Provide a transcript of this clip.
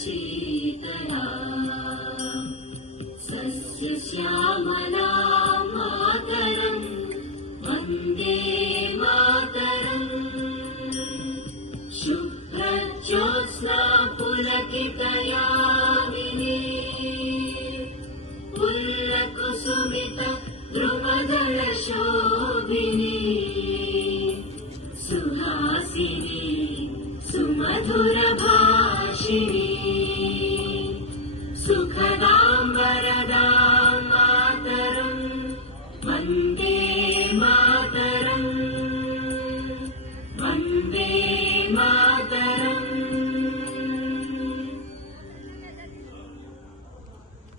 Sheetla सस्यश्यामला Mataram Vande Mataram शुभ्रज्योत्स्ना पुलकितयामिनी पुल्लकुसुमित द्रुमदलशोभिनी Suhasini सुमधुरभाषिणी सुखदां Varada